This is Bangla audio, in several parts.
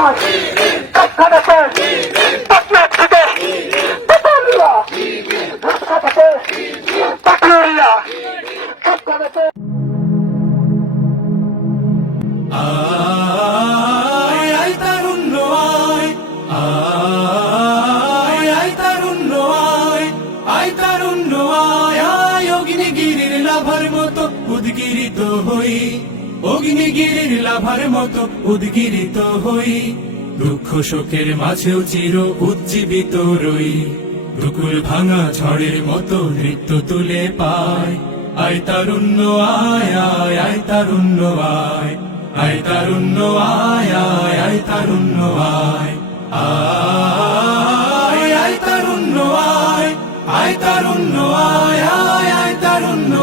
নয় কাঠাতে পাটনা থেকে পাটুরিয়া কাঠাতে পাটুরিয়া কাঠাতে আয় তারুণ্য আয় আয় তারুণ্য আয় তারুণ্য আয় অগ্নিগিরির লাভার মতো উদ্গিরিত হই অগ্নিগিরির লাভার মতো উদ্গিরিত হই দুঃখ শোকের মাঝেও চির উজ্জীবিত রই দুকুল ভাঙা ঝড়ের মতো নৃত্য তুলে পায় আয় তারুণ্য আয় তারুণ্য আয় তারুণ্য আয় তারুণ্য আয় তারুণ্য আয় তারুণ্য আয় তারুণ্য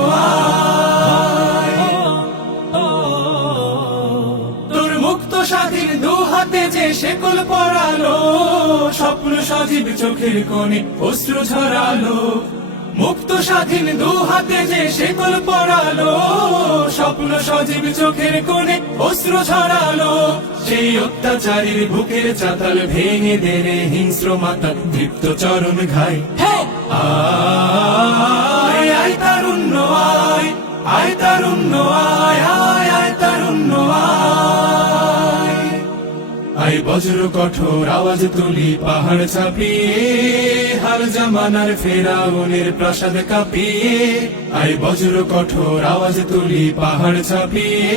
তোর মুক্ত স্বাধীন দু হাতে যে শেকল পরালো স্বপ্ন সজীব চোখের কোণে অশ্রু ঝরালো মুক্ত স্বাধীন দু হাতে যে শেকল পরালো স্বপ্ন সজীব চোখের কোণে অশ্রু ঝরালো সেই অত্যাচারীর বুকের চাতাল ভেঙে দেনে হিংস্র মাতা দীপ্ত চরণ ঘাই আয় তারুণ্য আয় তারুণ্য আয় তারুণ্য আয় বজ্র কঠোর আওয়াজ তুলি পাহাড় ছাপিয়ে হাল জামানার ফেরাউনের প্রাসাদ কাঁপিয়ে আয় বজ্র কঠোর আওয়াজ তুলি পাহাড় ছাপিয়ে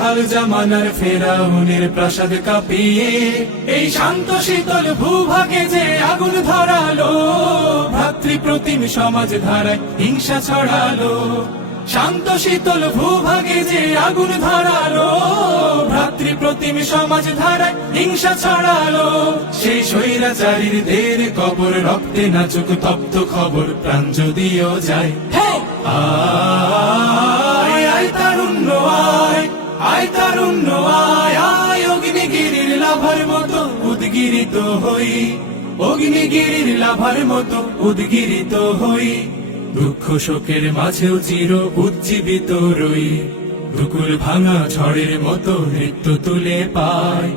হাল জামানার ফেরাউনের প্রাসাদ কাঁপিয়ে এই শান্ত শীতল ভূভাগে যে আগুন ধরালো ভ্রাতৃপ্রতিম সমাজ ধারায় হিংসা ছড়ালো শান্ত শীতল ভূভাগে যে আগুন ধরালো ভ্রাতৃপ্রতিম সমাজ ধারায় হিংসা ছড়ালো সেই স্বৈরাচারীর দের কবর রক্তে নাচুক তপ্ত খবর প্রাণ যদিও যায় আয় তারুণ্য আয় তারুণ্য আয় অগ্নিগিরির লাভার মতো উদ্গিরিত হই অগ্নিগিরির লাভার মতো উদ্গিরিত হই দুঃখ শোকের মাঝেও চির উজ্জীবিত রই দুকুল ভাঙা ঝড়ের মতো নৃত্য তুলে পায়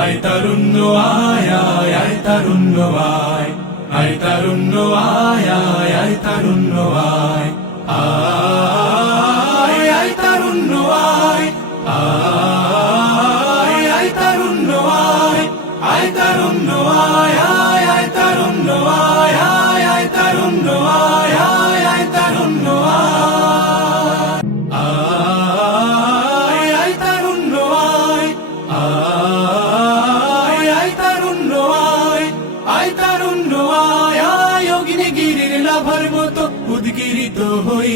আয় তারুণ্য আয় তারুণ্য আয় তারুণ্য আয় তারুণ্য আয় তারুণ্য আয় তারুণ্য আয় তারুণ্য আয় তারুণ্য আয় তারুণ্য আয় তারুণ্য আয় তারুণ্য আয় তারুণ্য আয় তারুণ্য আয় অগ্নিগিরির লাভার মতো উদ্গিরিত হই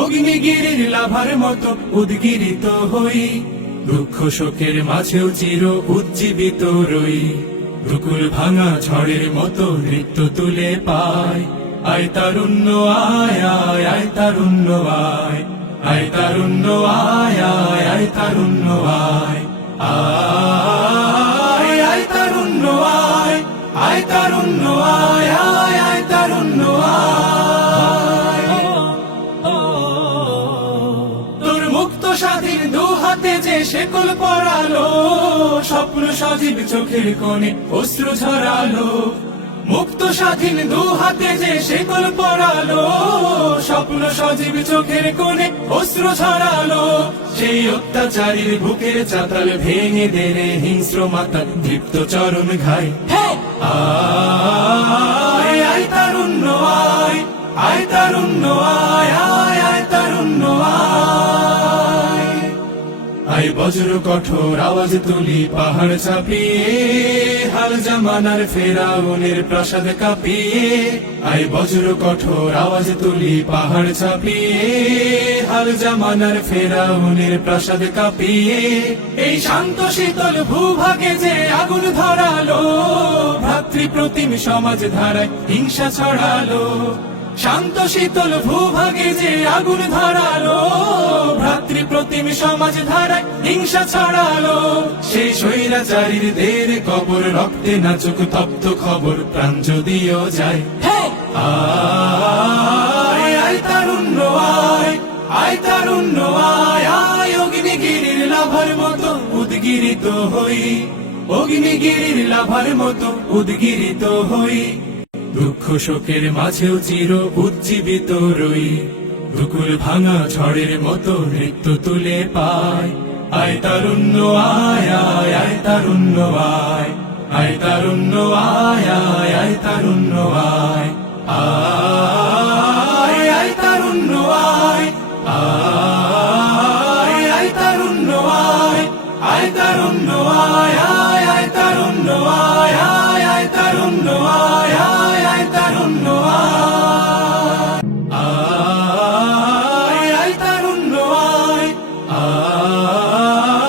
অগ্নিগিরির লাভার মতো উদ্গিরিত হই দুঃখ শোকের মাঝেও চির উজ্জীবিত রই দুকুল ভাঙা ঝড়ের মতো নৃত্য তুলে পায় আয় তারুণ্য আয় তারুণ্য আয় তারুণ্য আয় তারুণ্য আয় তারুণ্য আয় তারুণ্য আয় তারুণ্য তোর মুক্ত স্বাধীন দু হাতে যে শেকল পরালো স্বপ্ন সজীব চোখের কোণে অশ্রু ঝরালো মুক্ত স্বাধীন দু হাতে যে শেকল পরালো স্বপ্ন সজীব চোখের কোণে অশ্রু ঝরালো সেই অত্যাচারীর বুকের চাতাল ভেঙে দেনে হিংস্র মাতা দীপ্ত চরণ ঘাই আয় তারুণ্য আয় তারুণ্য আয় তারুণ্য আয় বজ্র কঠোর আওয়াজ তুলি পাহাড় ছাপিয়ে হাল জামানার ফেরাউনের প্রাসাদ কাঁপিয়ে আয় বজ্র কঠোর আওয়াজ তুলি পাহাড় ছাপিয়ে হাল জামানার ফেরাউনের প্রাসাদ কাঁপিয়ে এই শান্ত শীতল ভূভাগে যে আগুন ধরালো ভ্রাতৃপ্রতিম সমাজ ধারায় হিংসা ছড়ালো শান্ত শীতল ভূভাগে যে আগুন ধরালো ভ্রাতৃপ্রতিম সমাজ ধারায় হিংসা ছড়ালো সেই স্বৈরাচারীর দের কবর রক্তে নাচুক তপ্ত খবর প্রাণ যদিও যায় আয় তারুণ্য আয় তারুণ্য আয় অগ্নিগিরির লাভার মতো উদ্গিরিত হই অগ্নিগিরির লাভার মতো উদ্গিরিত হই দুঃখ শোকের মাঝেও চির উজ্জীবিত রই দুকুল ভাঙা ঝড়ের মতো নৃত্য তুলে পায় আয় তারুণ্য আয় আয় আয় তারুণ্য আয় আয় তারুণ্য আয় আয় আয় তারুণ্য আয় আয় আয় তারুণ্য আয় আয় আয় তারুণ্য আয় আয় তারুণ্য আয় আয় আয় তারুণ্য আয় আয় আয় তারুণ্য আয় আয় আয় তারুণ্য আয় আয় আয় তারুণ্য আয়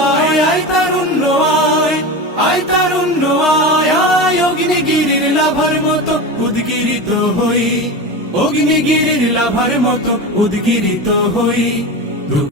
আয় আয় তারুণ্য আয় আয় তারুণ্য আয় আয় অগ্নিগিরির লাভার মতো উদ্গিরিত হই অগ্নিগিরির লাভার মতো উদ্গিরিত হই